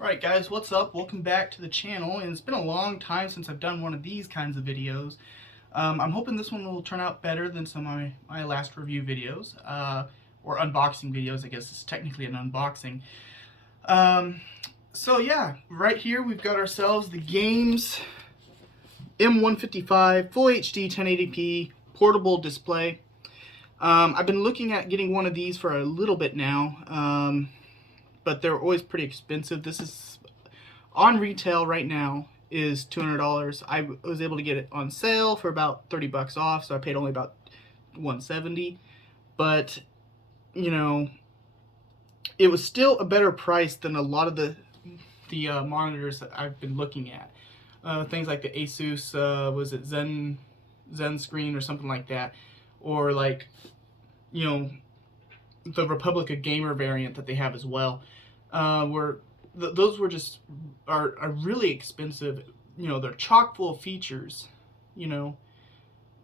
Alright guys, what's up? Welcome back to the channel, and it's been a long time since I've done one of these kinds of videos. I'm hoping this one will turn out better than some of my last review videos, or unboxing videos. I guess it's technically an unboxing. So yeah, right here we've got ourselves the GAEMS M155 Full HD 1080p portable display. I've been looking at getting one of these for a little bit now. But they're always pretty expensive. This is on retail right now is $200. I was able to get it on sale for about 30 bucks off, so I paid only about $170. But you know, it was still a better price than a lot of the monitors that I've been looking at. Things like the Asus was it Zen Screen or something like that, or like, you know, the Republic of Gamer variant that they have as well, those were just are really expensive. You know, they're chock full of features, you know,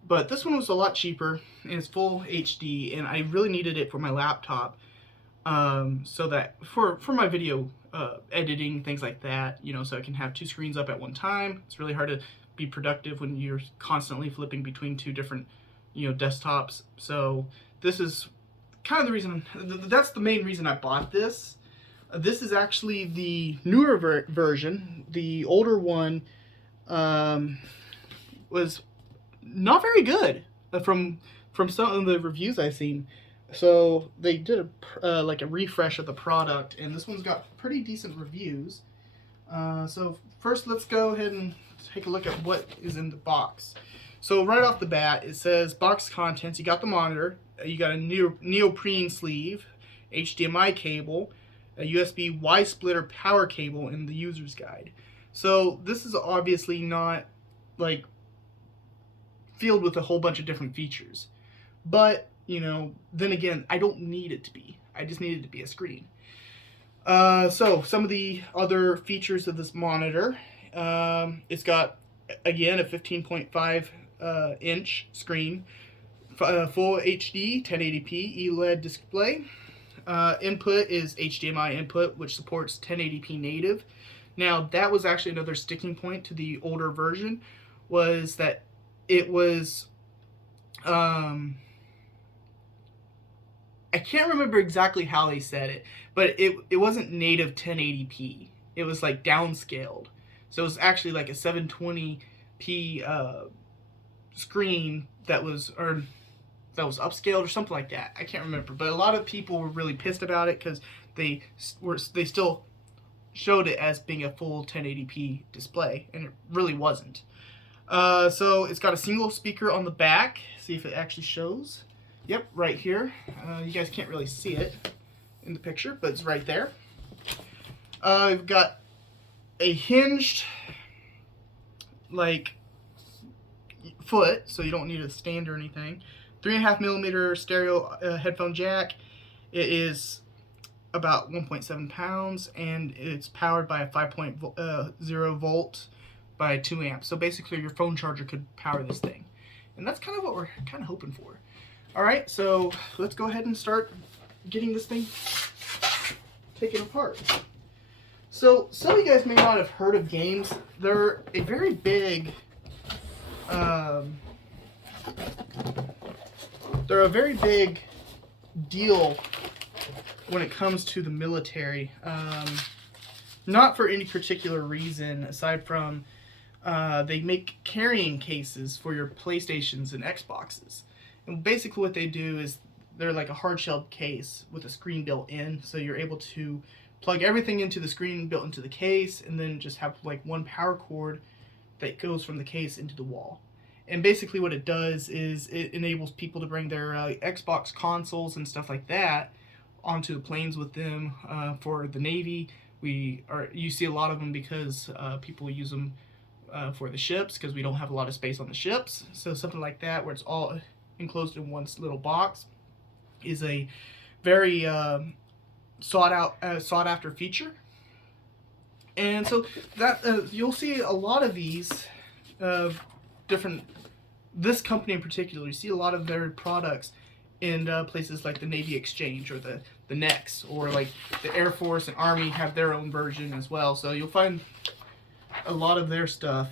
but this one was a lot cheaper and it's full HD, and I really needed it for my laptop, so that for my video editing, things like that, you know, so I can have two screens up at one time. It's really hard to be productive when you're constantly flipping between two different, you know, desktops. So this is kind of the reason, that's the main reason I bought this. This is actually the newer version. The older one was not very good from some of the reviews I've seen. So they did a like a refresh of the product, and this one's got pretty decent reviews. So first, let's go ahead and take a look at what is in the box. So right off the bat, it says box contents. You got the monitor, you got a neoprene sleeve, HDMI cable, a USB Y-splitter power cable, and the user's guide. So this is obviously not like filled with a whole bunch of different features. But, you know, then again, I don't need it to be. I just need it to be a screen. So some of the other features of this monitor, it's got, again, a 15.5 inch screen, full HD 1080p ELED display. Input is HDMI input, which supports 1080p native. Now that was actually another sticking point to the older version, was that it was I can't remember exactly how they said it, but it wasn't native 1080p. It was like downscaled. So it was actually like a 720p screen that was upscaled or something like that. I can't remember, but a lot of people were really pissed about it because they still showed it as being a full 1080p display, and it really wasn't. So it's got a single speaker on the back. See if it actually shows. Yep, right here. You guys can't really see it in the picture, but it's right there. We've got a hinged like foot, so you don't need a stand or anything. 3.5mm stereo headphone jack. It is about 1.7 pounds, and it's powered by a 5.0 volt by 2 amps. So basically your phone charger could power this thing, and that's kind of what we're kind of hoping for. Alright, so let's go ahead and start getting this thing taken apart. So some of you guys may not have heard of GAEMS. They're a very big deal when it comes to the military. Not for any particular reason aside from they make carrying cases for your PlayStations and Xboxes. And basically what they do is they're like a hard-shelled case with a screen built in, so you're able to plug everything into the screen built into the case, and then just have like one power cord that goes from the case into the wall. And basically what it does is it enables people to bring their Xbox consoles and stuff like that onto the planes with them. For the Navy, you see a lot of them because people use them for the ships, because we don't have a lot of space on the ships. So something like that, where it's all enclosed in one little box, is a very sought after feature. And so that you'll see a lot of these this company in particular, you see a lot of their products in places like the Navy Exchange or the the necks, or like the Air Force and Army have their own version as well. So you'll find a lot of their stuff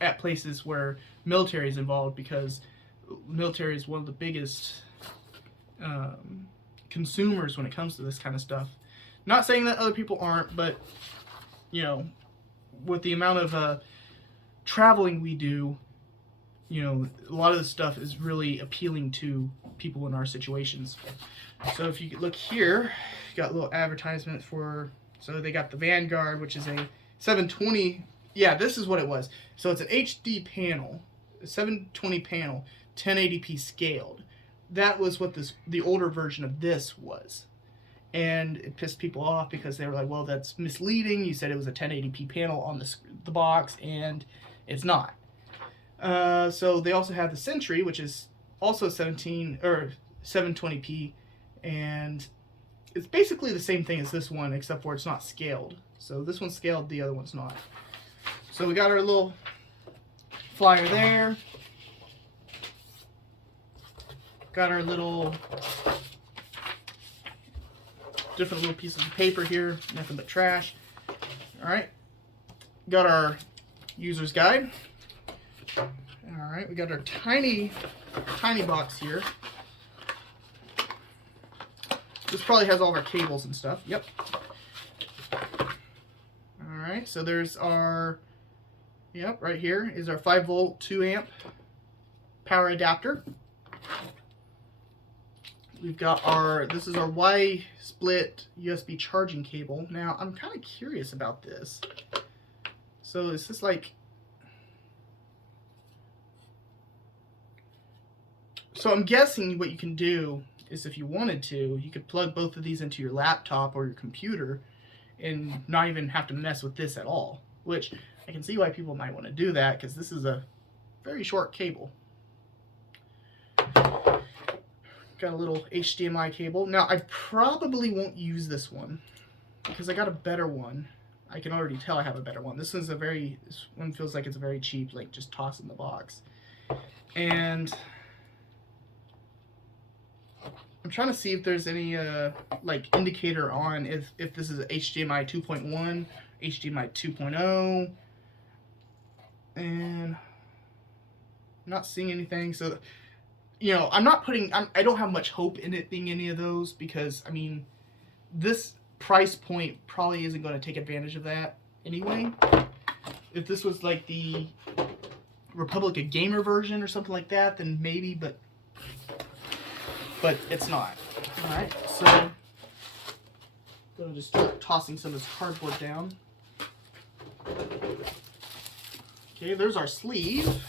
at places where military is involved, because military is one of the biggest consumers when it comes to this kind of stuff. Not saying that other people aren't, but you know, with the amount of traveling we do, you know, a lot of this stuff is really appealing to people in our situations. So if you look here, you got a little advertisement for, so they got the Vanguard, which is a 720, yeah, this is what it was. So it's an HD panel, a 720 panel, 1080p scaled. That was what the older version of this was. And it pissed people off because they were like, well, that's misleading. You said it was a 1080p panel on the box, and it's not. So they also have the Sentry, which is also 720p, and it's basically the same thing as this one, except for it's not scaled. So this one's scaled, the other one's not. So we got our little flyer there. Got our little different little pieces of paper here, nothing but trash. Alright, got our user's guide. Alright, we got our tiny box here. This probably has all of our cables and stuff. Yep. Alright, so there's our, yep, right here is our 5-volt 2-amp power adapter. We've got our, this is our Y-split USB charging cable. Now, I'm kind of curious about this. So is this like, so I'm guessing what you can do is, if you wanted to, you could plug both of these into your laptop or your computer and not even have to mess with this at all. Which, I can see why people might want to do that, because this is a very short cable. Got a little HDMI cable. Now, I probably won't use this one because I got a better one. I can already tell I have a better one. This one feels like it's very cheap, like just toss in the box. And I'm trying to see if there's any like indicator on if this is HDMI 2.1, HDMI 2.0, and I'm not seeing anything. So, you know, I don't have much hope in it being any of those, because, I mean, this price point probably isn't going to take advantage of that anyway. If this was like the Republic of Gamer version or something like that, then maybe, but it's not. Alright, so I'm going to just start tossing some of this cardboard down. Okay, there's our sleeve.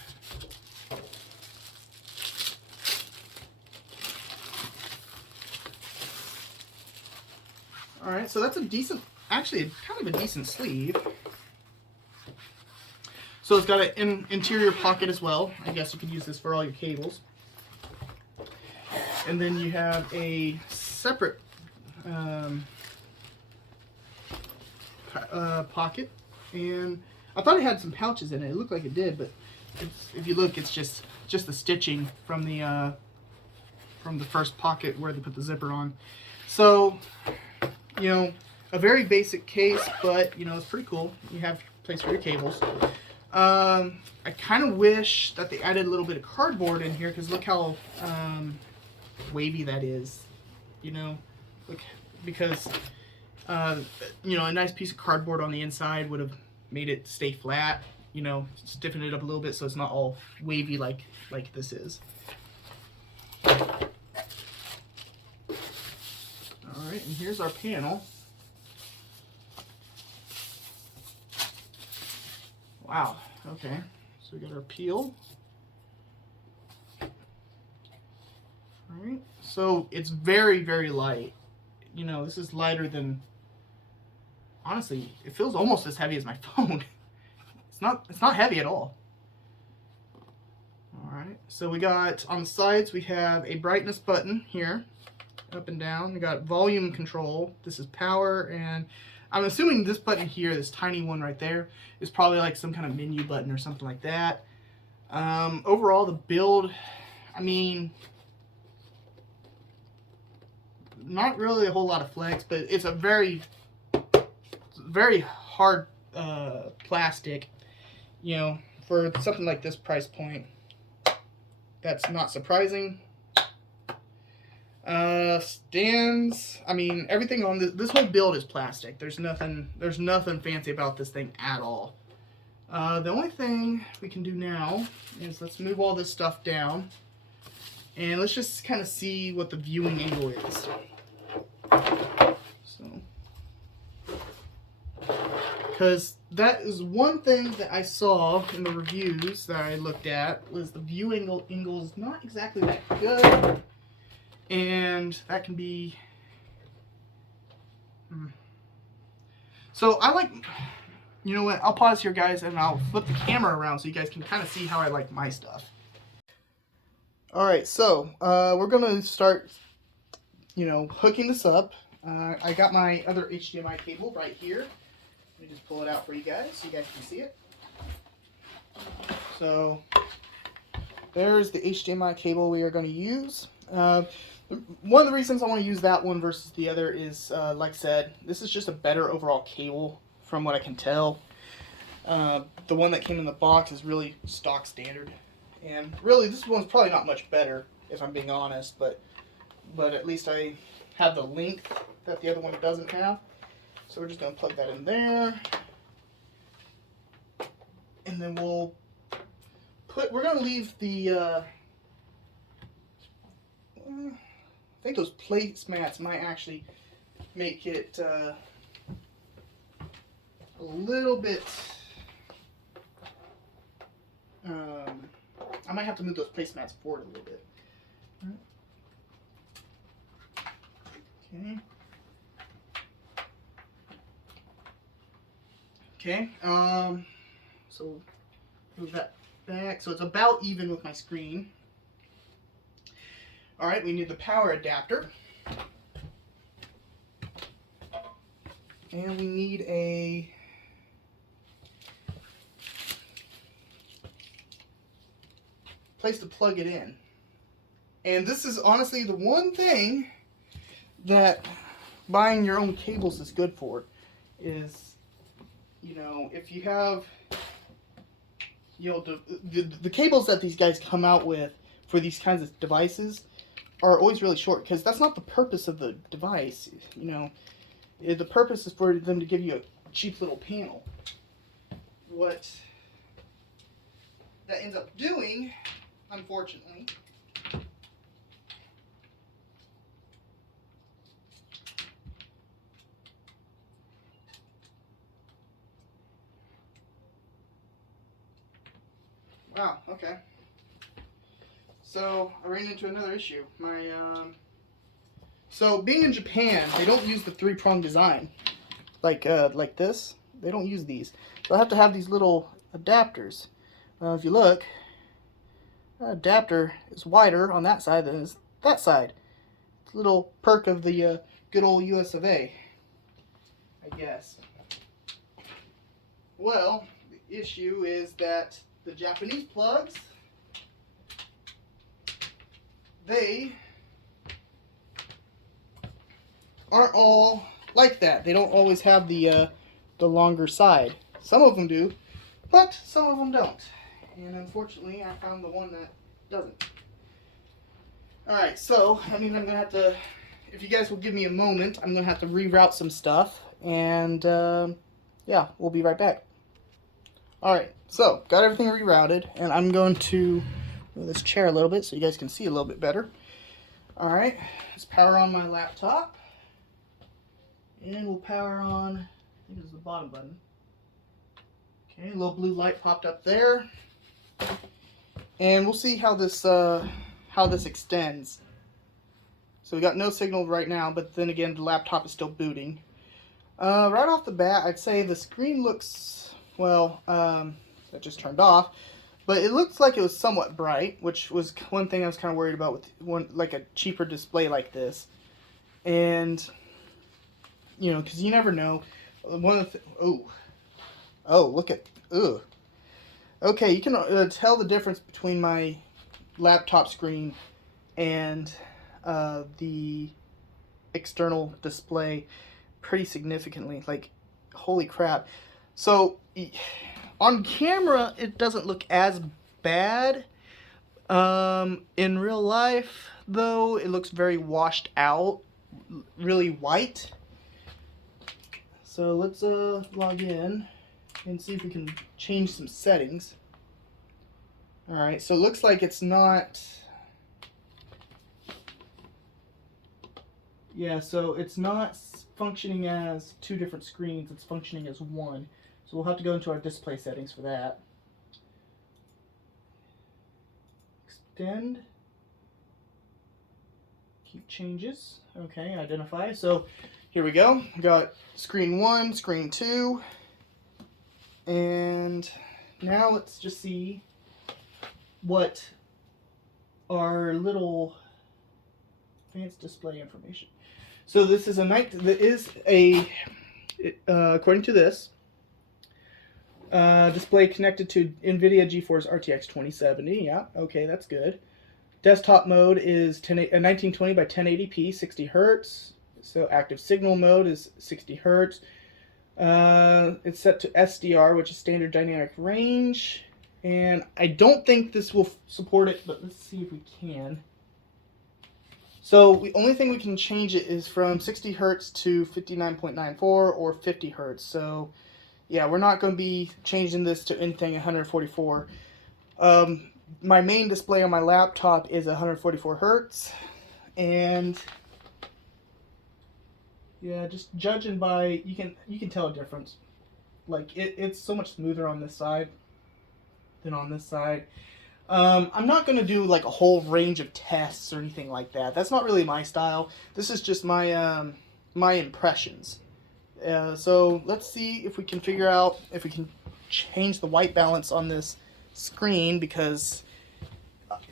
Alright, so that's a decent, actually kind of a decent sleeve. So it's got an interior pocket as well. I guess you could use this for all your cables. And then you have a separate pocket. And I thought it had some pouches in it. It looked like it did, but if you look, it's just the stitching from the first pocket where they put the zipper on. So, you know, a very basic case, but, you know, it's pretty cool. You have a place for your cables. I kind of wish that they added a little bit of cardboard in here, because look how wavy that is, you know. Look, because, you know, a nice piece of cardboard on the inside would have made it stay flat, you know, stiffen it up a little bit so it's not all wavy like this is. Alright, and here's our panel. Wow, okay. So we got our peel. Alright, so it's very, very light. You know, this is lighter than, honestly, it feels almost as heavy as my phone. It's not heavy at all. Alright, so we got, on the sides, we have a brightness button here. Up and down. We got volume control. This is power, and I'm assuming this button here, this tiny one right there, is probably like some kind of menu button or something like that. Overall, the build, I mean, not really a whole lot of flex, but it's a very hard plastic, you know, for something like this price point. That's not surprising. Stands, I mean, everything on this whole build is plastic. There's nothing fancy about this thing at all. The only thing we can do now is let's move all this stuff down, and let's just kind of see what the viewing angle is. So, because that is one thing that I saw in the reviews that I looked at, was the viewing angle is not exactly that good, and that can be. So I like. You know what? I'll pause here, guys, and I'll flip the camera around so you guys can kind of see how I like my stuff. Alright, so we're going to start, you know, hooking this up. I got my other HDMI cable right here. Let me just pull it out for you guys so you guys can see it. So there's the HDMI cable we are going to use. One of the reasons I want to use that one versus the other is, like I said, this is just a better overall cable. From what I can tell, the one that came in the box is really stock standard, and really this one's probably not much better if I'm being honest, but at least I have the length that the other one doesn't have. So we're just going to plug that in there, and then we're going to leave the I think those placemats might actually make it a little bit, I might have to move those placemats forward a little bit. Okay. So move that back so it's about even with my screen. All right, we need the power adapter. And we need a place to plug it in. And this is honestly the one thing that buying your own cables is good for, is, you know, if you have, you know, the cables that these guys come out with for these kinds of devices are always really short, because that's not the purpose of the device, you know. The purpose is for them to give you a cheap little panel. What that ends up doing, unfortunately, wow, okay. So I ran into another issue. So being in Japan, they don't use the three-prong design like this. They don't use these. So I have to have these little adapters. If you look, the adapter is wider on that side than is that side. It's a little perk of the good old US of A, I guess. Well, the issue is that the Japanese plugs, they aren't all like that. They don't always have the longer side. Some of them do, but some of them don't. And unfortunately, I found the one that doesn't. Alright, so, I mean, I'm going to have to, if you guys will give me a moment, I'm going to have to reroute some stuff. And, yeah, we'll be right back. Alright, so, got everything rerouted. And I'm going to move this chair a little bit so you guys can see a little bit better. Alright, let's power on my laptop. And we'll power on, I think it's the bottom button. Okay, a little blue light popped up there. And we'll see how this extends. So we got no signal right now, but then again, the laptop is still booting. Right off the bat, I'd say the screen looks, well, that just turned off, but it looks like it was somewhat bright, which was one thing I was kind of worried about with one, like a cheaper display like this. And, you know, because you never know. One of the, oh, look at, ooh. Okay, you can tell the difference between my laptop screen and the external display pretty significantly. Like, holy crap. So on camera it doesn't look as bad. In real life though, it looks very washed out, really white. So let's log in and see if we can change some settings. Alright, so it looks like it's not... Yeah, so it's not functioning as two different screens, it's functioning as one. So we'll have to go into our display settings for that. Extend. Keep changes. Okay, identify. So here we go. I got screen 1, screen 2. And now let's just see what our little advanced display information. So this is according to this, display connected to NVIDIA GeForce RTX 2070. Yeah, okay, that's good. Desktop mode is 1920 by 1080p, 60 hertz. So active signal mode is 60 hertz. It's set to SDR, which is standard dynamic range. And I don't think this will support it, but let's see if we can. So the only thing we can change it is from 60 hertz to 59.94 or 50 hertz. So yeah, we're not going to be changing this to anything 144. My main display on my laptop is 144 hertz, and yeah, just judging by, you can tell a difference. Like it's so much smoother on this side than on this side. I'm not going to do like a whole range of tests or anything like that. That's not really my style. This is just my my impressions. So let's see if we can figure out if we can change the white balance on this screen, because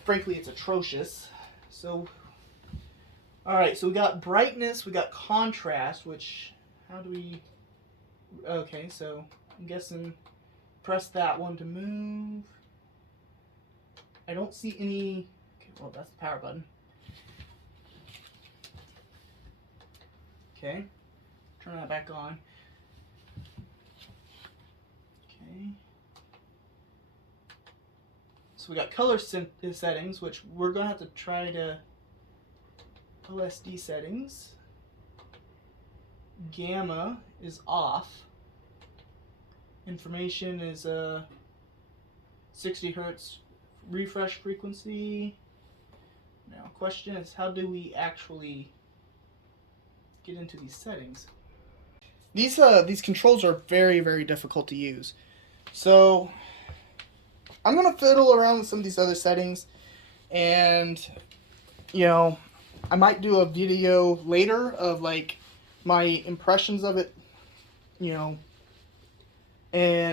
frankly it's atrocious. So alright, so we got brightness, we got contrast, which, how do we, okay, so I'm guessing press that one to move. I don't see any, okay, well that's the power button. Okay, turn that back on. Okay. So we got color settings, which we're going to have to try to, OSD settings. Gamma is off. Information is 60 hertz refresh frequency. Now, question is, how do we actually get into these settings? These controls are very, very difficult to use. So I'm gonna fiddle around with some of these other settings, and I might do a video later of like my impressions of it, and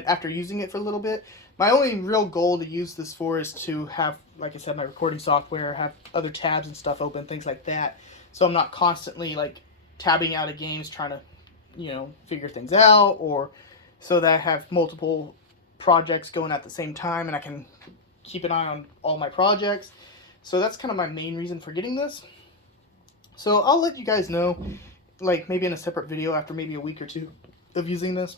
after using it for a little bit. My only real goal to use this for is to have, like I said, my recording software, have other tabs and stuff open, things like that. So I'm not constantly like tabbing out of games trying to, figure things out, or so that I have multiple projects going at the same time and I can keep an eye on all my projects. So that's kind of my main reason for getting this. So I'll let you guys know, like maybe in a separate video after maybe a week or two of using this.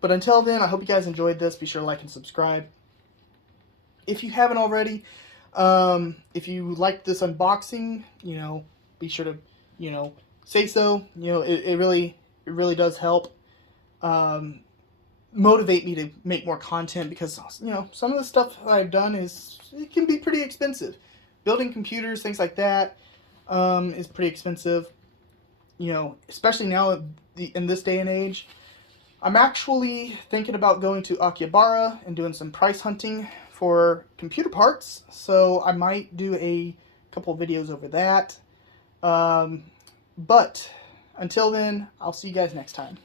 But until then, I hope you guys enjoyed this. Be sure to like and subscribe if you haven't already. If you liked this unboxing, be sure to, say so. It really does help motivate me to make more content, because, some of the stuff I've done it can be pretty expensive. Building computers, things like that, is pretty expensive. Especially now in this day and age. I'm actually thinking about going to Akihabara and doing some price hunting for computer parts, so I might do a couple videos over that. But until then, I'll see you guys next time.